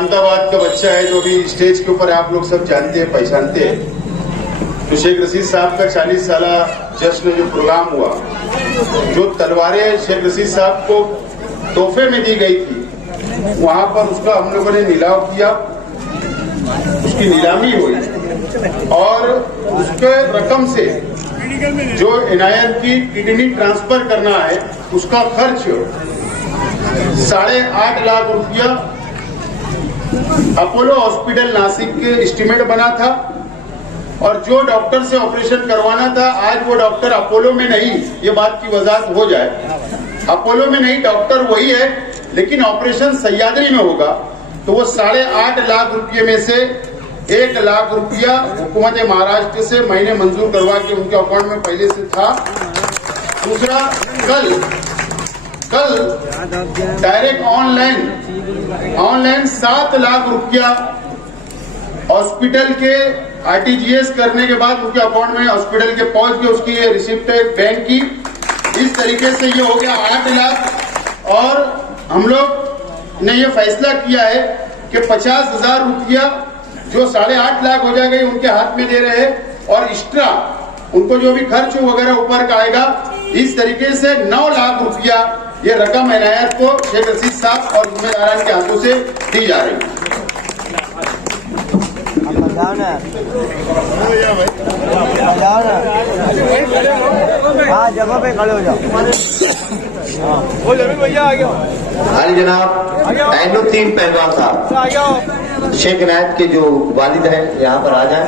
अहमदाबाद का बच्चा है जो भी स्टेज के ऊपर आप लोग सब जानते हैं, पहचानते हैं। तो शेख रशीद साहब का 40 साला जश्न जो प्रोग्राम हुआ, जो तलवारें शेख रशीद साहब को तोहफे में दी गई थी, वहां पर उसका हम लोगों ने नीलाव किया, उसकी नीलामी हुई और उसके रकम से जो इनायत की किडनी ट्रांसफर करना है उसका खर्च 8.5 लाख रुपया अपोलो हॉस्पिटल नासिक के एस्टीमेट बना था। और जो डॉक्टर से ऑपरेशन करवाना था, आज वो डॉक्टर अपोलो में नहीं, ये बात की वजाहत हो जाए, अपोलो में नहीं, डॉक्टर वही है लेकिन ऑपरेशन सह्याद्री में होगा। तो वो 8.5 लाख रुपये में से 1 लाख रुपया हुकूमत महाराष्ट्र से महीने मंजूर करवा के उनके अकाउंट में पहले से था। दूसरा, कल डायरेक्ट ऑनलाइन 7 लाख रुपया हॉस्पिटल के आरटीजीएस करने के बाद उनके अकाउंट में हॉस्पिटल के पहुंच के उसकी ये रिसिप्ट है बैंक की। इस तरीके से ये हो गया 8 लाख। और हम लोग ने ये फैसला किया है कि 50,000 रुपया जो 8.5 लाख हो जाएगा उनके हाथ में दे रहे हैं और एक्स्ट्रा उनको जो भी खर्च वगैरह ऊपर का आएगा, इस तरीके से 9 लाख रुपया ये रकम इनायत को शेख रशीद साहब और जिम्मेदारान के हाथों से दी जा रही है। हाँ, जगह पे खड़े हो जाओ। भैया आ गया। हाल जनाब ऐनुद्दीन पहलवान साहब शेख इनायत के जो वालिद हैं यहाँ पर आ जाए।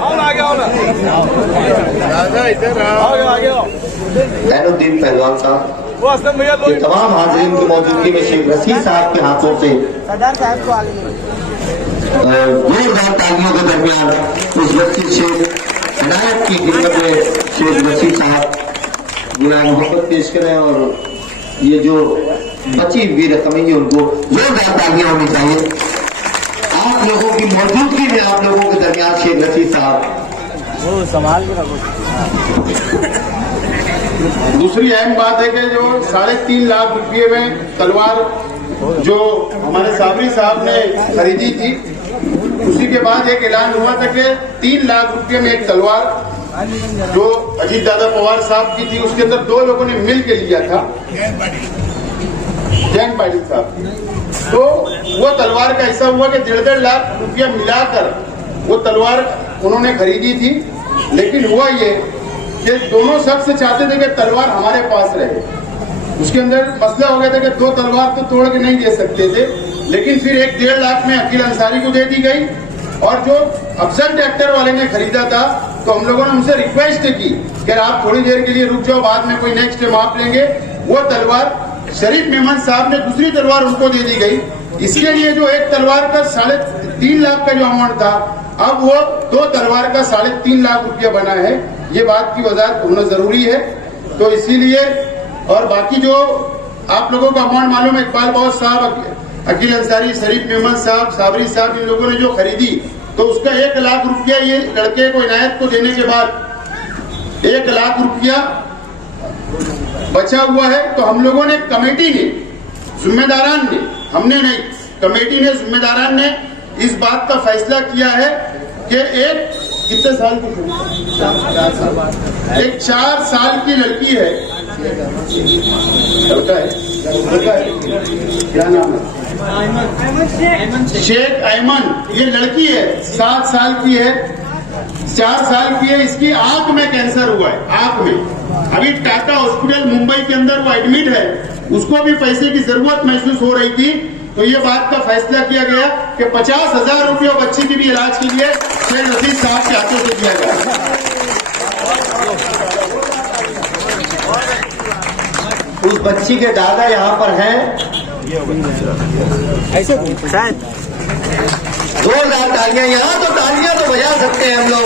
ऐनुद्दीन पहलवान साहब, ये तमाम हाजिरीन की मौजूदगी में शेख रशीद साहब के हाथों से सरदार साहब को आगे जोरदार तालियों के दरमियान उस बच्चे शेख इनायत की खिदमत में शेख रशीद साहब बुरा मोहब्बत पेश करें और ये जो बची हुई रकम है उनको जोरदार तालियां होनी चाहिए। आप लोगों की मौजूदगी में आप लोगों के दरमियान शेख रशीद साहब वो संभाल के रखो। दूसरी अहम बात है कि जो 3.5 लाख रुपये में तलवार जो हमारे साबरी साहब ने खरीदी थी, उसी के बाद एक ऐलान हुआ था कि 3 लाख रुपये में एक तलवार जो अजीत दादा पवार साहब की थी, उसके अंदर 2 लोगों ने मिल के लिया था, जैन पाटिल साहब। तो वो तलवार का ऐसा हुआ कि 1.5 लाख रुपया मिलाकर वो तलवार उन्होंने खरीदी थी। लेकिन हुआ ये कि दोनों शख्स चाहते थे कि तलवार हमारे पास रहे। उसके अंदर मसला हो गया था कि 2 तलवार तो तोड़ के नहीं दे सकते थे, लेकिन फिर 1.5 लाख में अकील अंसारी को दे दी गई। और जो अफजल ट्रैक्टर वाले ने खरीदा था, तो हम लोगों ने उनसे रिक्वेस्ट की कि आप थोड़ी देर के लिए रुक जाओ, बाद में कोई नेक्स्ट टाइम आप लेंगे। वो तलवार शरीफ मेमन साहब ने दूसरी तलवार उनको दे दी गई। इसके लिए जो एक तलवार का 3.5 लाख का जो अमाउंट था, अब वो 2 तलवार का 3.5 लाख रुपया बना है। ये बात की वजाहत होना जरूरी है। तो इसीलिए और बाकी जो आप लोगों का अमाउंट मालूम है, इकबाल बॉस साहब, अकील अंसारी, शरीफ मेमन साहब, साबरी साहब, इन लोगों ने जो खरीदी, तो उसका 1 लाख रुपया ये लड़के को इनायत को देने के बाद 1 लाख रुपया बचा हुआ है। तो हम लोगों ने, कमेटी ने, जिम्मेदारान ने, हमने नहीं, कमेटी ने, जिम्मेदारान ने इस बात का फैसला किया है कि एक कितने साल की, एक 4 साल की लड़की है, क्या नाम है, शेख अयमन, ये लड़की है, 7 साल की है, 4 साल की है। इसकी आंख में कैंसर हुआ है, आंख में। अभी टाटा हॉस्पिटल मुंबई के अंदर वो एडमिट है, उसको भी पैसे की जरूरत महसूस हो रही थी। तो ये बात का फैसला किया गया कि 50,000 रुपया बच्चे के भी इलाज के लिए शेख रशीद साहब के हाथों से दिया गया। उस बच्ची के दादा यहाँ पर हैं, ऐसे शायद जोरदार तालियां, यहाँ तो तालियां तो बजा सकते हैं हम लोग।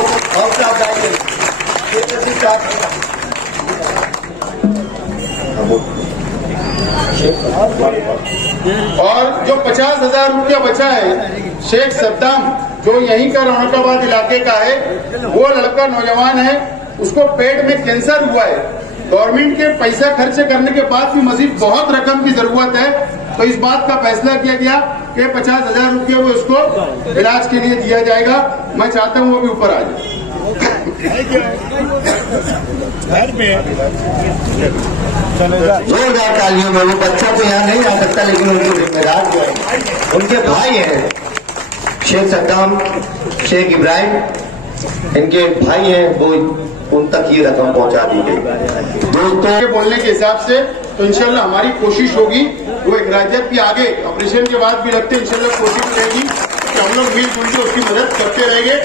और जो 50,000 रुपया बचा है, शेख सद्दाम जो यहीं का रौनकाबाद इलाके का है, वो लड़का नौजवान है, उसको पेट में कैंसर हुआ है। गवर्नमेंट के पैसा खर्च करने के बाद भी मजीद बहुत रकम की जरूरत है। तो इस बात का फैसला किया गया कि 50,000 रुपये वो इसको इलाज के लिए दिया जाएगा। मैं चाहता हूँ वो भी ऊपर आ जाए। जोरदार तालियों में। वो बच्चों को यहाँ नहीं आ सकता, लेकिन उनके जिम्मेदार जो है उनके भाई हैं, शेख सद्दाम, शेख इब्राहिम, इनके भाई हैं, वो उन तक ये रकम पहुंचा दी गई। दोस्तों के बोलने के हिसाब से तो इंशाल्लाह हमारी कोशिश होगी, वो एक राज्य की आगे ऑपरेशन के बाद भी रखते इंशाल्लाह कोशिश रहेगी कि हम लोग मिलजुल के उसकी मदद करते रहेंगे।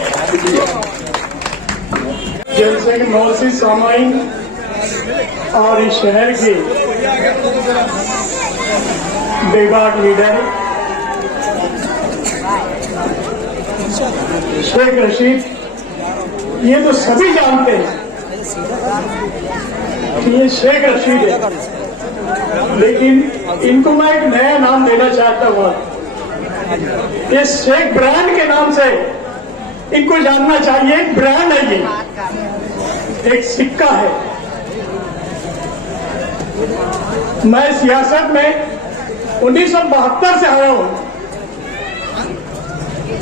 जैसे कि मौसी सामाइन और इस शहर के बेबाक लीडर शेख रशीद, ये तो सभी जानते हैं कि ये शेख रशीद है, लेकिन इनको मैं एक नया नाम देना चाहता हूँ। ये शेख ब्रांड के नाम से इनको जानना चाहिए। एक ब्रांड है, ये एक सिक्का है। मैं सियासत में 1972 से आया हूं।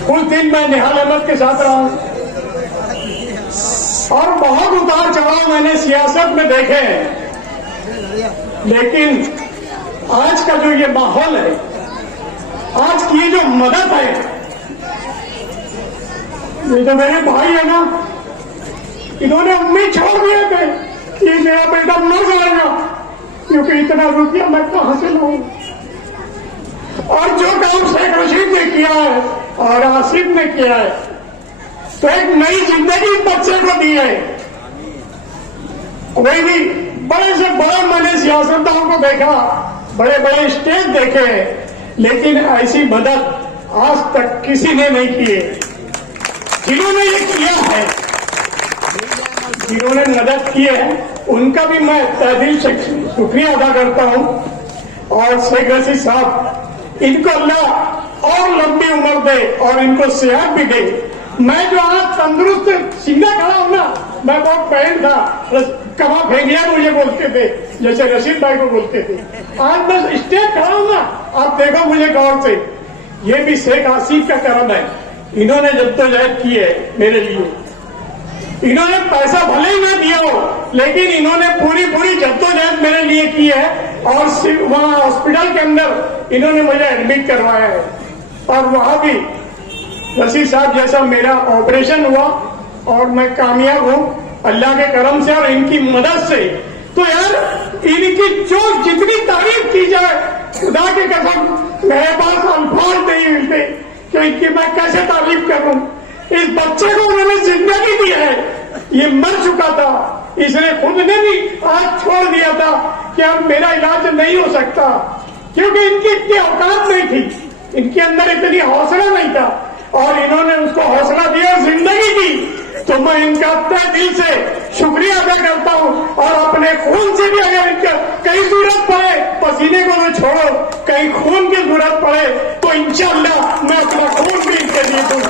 कुछ दिन मैं निहाल अहमद के साथ रहा हूं और बहुत उतार चढ़ाव मैंने सियासत में देखे हैं, लेकिन आज का जो ये माहौल है, आज की ये जो मदद है, ये जो मेरे भाई है ना, इन्होंने उम्मीद छोड़ दिए थे कि मेरा बेटा मर जाएगा, क्योंकि इतना रुपया मैं कहां से लाऊं। और जो काम शेख रशीद ने किया है और आसिफ ने किया है, तो एक नई जिंदगी बच्चे को दी है। कोई भी बड़े से बड़ा मैंने सियासतदानों को देखा, बड़े बड़े स्टेज देखे, लेकिन ऐसी मदद आज तक किसी ने नहीं की है। जिन्होंने ये किया है, जिन्होंने मदद की है, उनका भी मैं तहे दिल से शुक्रिया अदा करता हूं। और शेख रशीद साहब, इनको अल्लाह और लंबी उम्र दे और इनको सेहत भी दे। मैं जो आज तंदुरुस्त सीधा खड़ा हूं ना, मैं बहुत पहन था, कमा फेंगिया मुझे बोलते थे, जैसे रशीद भाई को बोलते थे। आज मैं स्टेज खड़ा हूं ना, आप देखो मुझे गौर से, ये भी शेख आसिफ का करम है। इन्होंने जद्दोजहद की है मेरे लिए। इन्होंने पैसा भले ही ना दिया हो, लेकिन इन्होंने पूरी जद्दोजहद मेरे लिए की है। और वहां हॉस्पिटल के अंदर इन्होंने मुझे एडमिट करवाया है, और वहां भी रशीद साहब जैसा मेरा ऑपरेशन हुआ और मैं कामयाब हूं अल्लाह के करम से और इनकी मदद से। तो यार, इनकी जो जितनी तारीफ की जाए, खुदा की कसम मेरे पास अल्फाज नहीं मिलते कि इनकी मैं कैसे तारीफ करूं। इस बच्चे को उन्होंने जिंदगी दी है, ये मर चुका था, इसने खुद ने भी आज छोड़ दिया था कि अब मेरा इलाज नहीं हो सकता, क्योंकि इनकी इतनी औकात नहीं थी, इनके अंदर इतनी हौसला नहीं था, और इन्होंने उसको हौसला दिया, जिंदगी दी। तो मैं इनका तहे दिल से शुक्रिया अदा करता हूं। और अपने खून से भी अगर इनका कहीं जरूरत पड़े, पसीने को तो छोड़ो, कहीं खून की जरूरत पड़े, तो इंशाअल्लाह मैं अपना खून भी इनके लिए दूंगा।